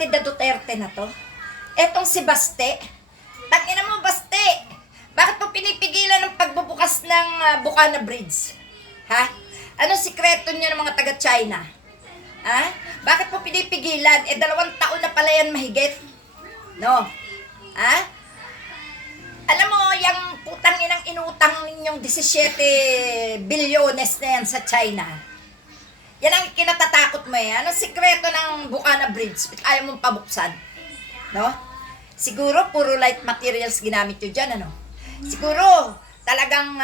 kapatid na Duterte na to. Etong si Baste. Tangina mo, Baste. Bakit mo pinipigilan ng pagbubukas ng Bukana Bridge? Ha? Anong sikreto niyo ng mga taga-China? Ha? Bakit mo pinipigilan? 2 taon na pala yan mahigit. No? Ha? Alam mo, yung putang inang inutang ninyong 17 bilyones na yan sa China. Yan ang kinatatakot mo eh. Anong sikreto ng Bukana Bridge? Ayaw mong pabuksan. No? Siguro, puro light materials ginamit nyo dyan, ano? Siguro, talagang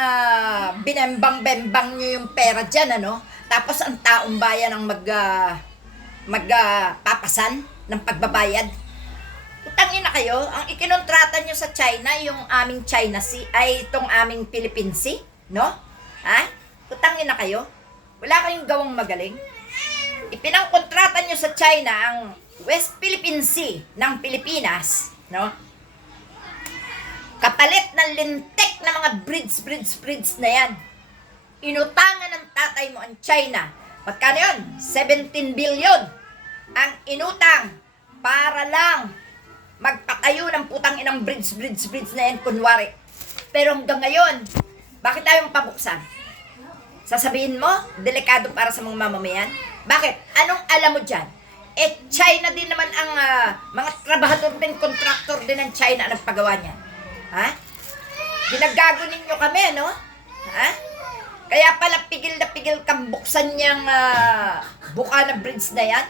binembang-bembang nyo yung pera dyan, ano? Tapos ang taong bayan ang magpapasan ng pagbabayad. Utangin na kayo, ang ikinontrata nyo sa China, yung aming China Sea, ay itong aming Philippine Sea, no? Ha? Utangin na kayo. Wala kayong gawang magaling. Ipinangkontrata nyo sa China ang West Philippine Sea ng Pilipinas, no? Kapalit ng lintik na mga bridge na yan. Inutangan ng tatay mo ang China. Magkano yun? 17 billion ang inutang para lang magpatayo ng putang inang bridge na yan, kunwari. Pero hanggang ngayon, bakit tayo pabuksan? Sasabihin mo, delikado para sa mga mamamayan? Bakit? Anong alam mo dyan? China din naman ang mga trabahador din, contractor din ng China ang nagpagawa niyan. Ha? Ginagago ninyo kami, no? Ha? Kaya pala pigil na pigil kang buksan niyang Bukana Bridge na yan.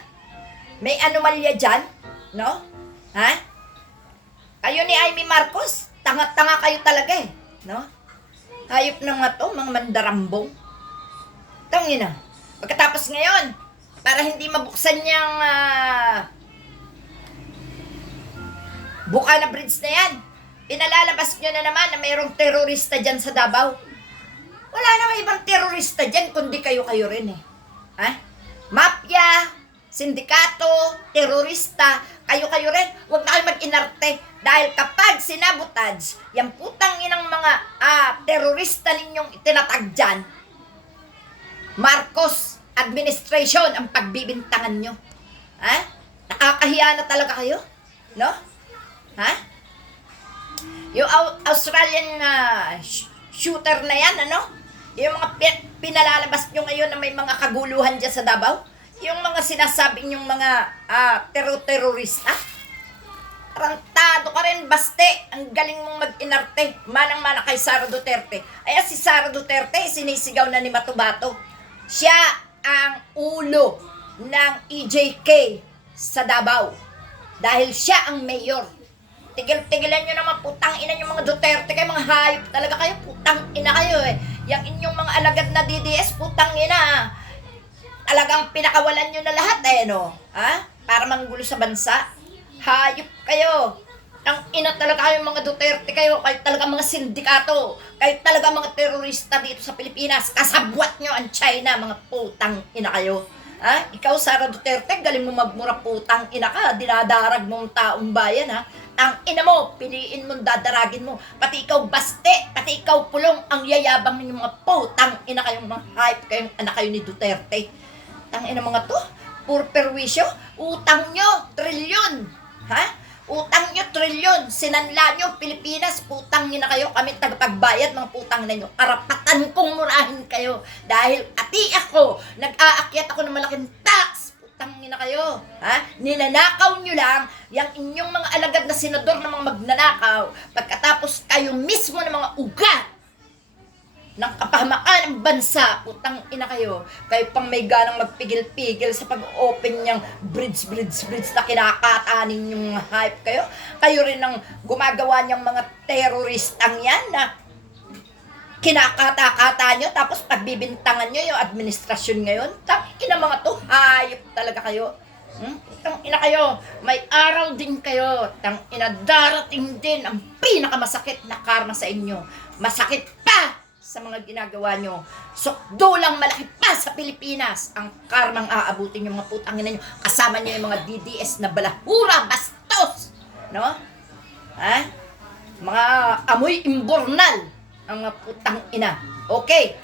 May anomalya dyan, no? Ha? Kayo ni Amy Marcos, tanga-tanga kayo talaga eh, no? Hayop na nga to, mga mandarambong. Tangin na. Pagkatapos ngayon, para hindi mabuksan niyang Bukana Bridge na yan, pinalalabas nyo na naman na mayroong terorista dyan sa Davao. Wala namang ibang terorista dyan, kundi kayo rin eh. Ha? Mafia, sindikato, terorista, kayo rin. Huwag na kayo mag-inarte. Dahil kapag sinabotage, yung putang inang mga terorista ninyong itinatag dyan, Marcos administration ang pagbibintangan nyo. Ha? Nakakahiya na talaga kayo? No? Ha? Yung Australian shooter na yan, ano? Yung mga pinalalabas nyo ngayon na may mga kaguluhan dyan sa Davao? Yung mga sinasabi nyong mga terorista? Tarantado ka rin, Baste. Ang galing mong mag-inarte. Manang-mana kay Sara Duterte. Ay, si Sara Duterte, sinisigaw na ni Matubato. Siya ang ulo ng EJK sa Davao. Dahil siya ang mayor. Tigil-tigilan nyo naman, putang ina yung mga Duterte kayo, mga hayop talaga kayo, putang ina kayo eh. Yang inyong mga alagad na DDS, putang ina. Talagang pinakawalan nyo na lahat eh, no? Ha? Para manggulo sa bansa. Hayop kayo. Ang ina talaga kayo mga Duterte kayo talaga mga sindikato, kayo talaga mga terorista dito sa Pilipinas, kasabwat nyo ang China, mga putang ina kayo. Ha? Ikaw, Sara Duterte, galing mo magmura, putang ina ka, dinadarag mong taong bayan ha. Ang ina mo, piliin mong dadaragin mo. Pati ikaw, Baste, pati ikaw, Pulong, ang yayabang ninyo mga putang ina kayong mga hype, kayong anak kayo ni Duterte. Tang ina mga to, puro perwisyo, utang nyo, trilyon. Ha? Utang nyo, trilyon. Sinanla nyo, Pilipinas. Putang nyo na kayo. Kami tagapagbayad, mga putang na nyo. Karapatan kong murahin kayo. Dahil ati ako, nag-aakyat ako ng malaking tax. Putang nyo na kayo. Ha? Ninanakaw nyo lang yung inyong mga alagad na senador na mga magnanakaw. Pagkatapos kayo mismo ng mga ugat ng kapahamakan ng bansa, putang ina kayo pang may ganang magpigil-pigil sa pag-open niyang bridge na kinakatanin yung hype kayo rin ang gumagawa niyang mga teroristang yan na kinakata-kata nyo, tapos pagbibintangan nyo yung administrasyon ngayon. Tang ina mga to, hayop talaga kayo. Tang ina kayo, may araw din kayo. Tang ina, darating din ang pinakamasakit na karma sa inyo. Masakit pa sa mga ginagawa nyo. Sukdo lang malaki pa sa Pilipinas ang karmang aabutin yung mga putang ina nyo. Kasama nyo yung mga DDS na balahura, bastos. No? Ha? Mga amoy imbornal ang mga putang ina. Okay.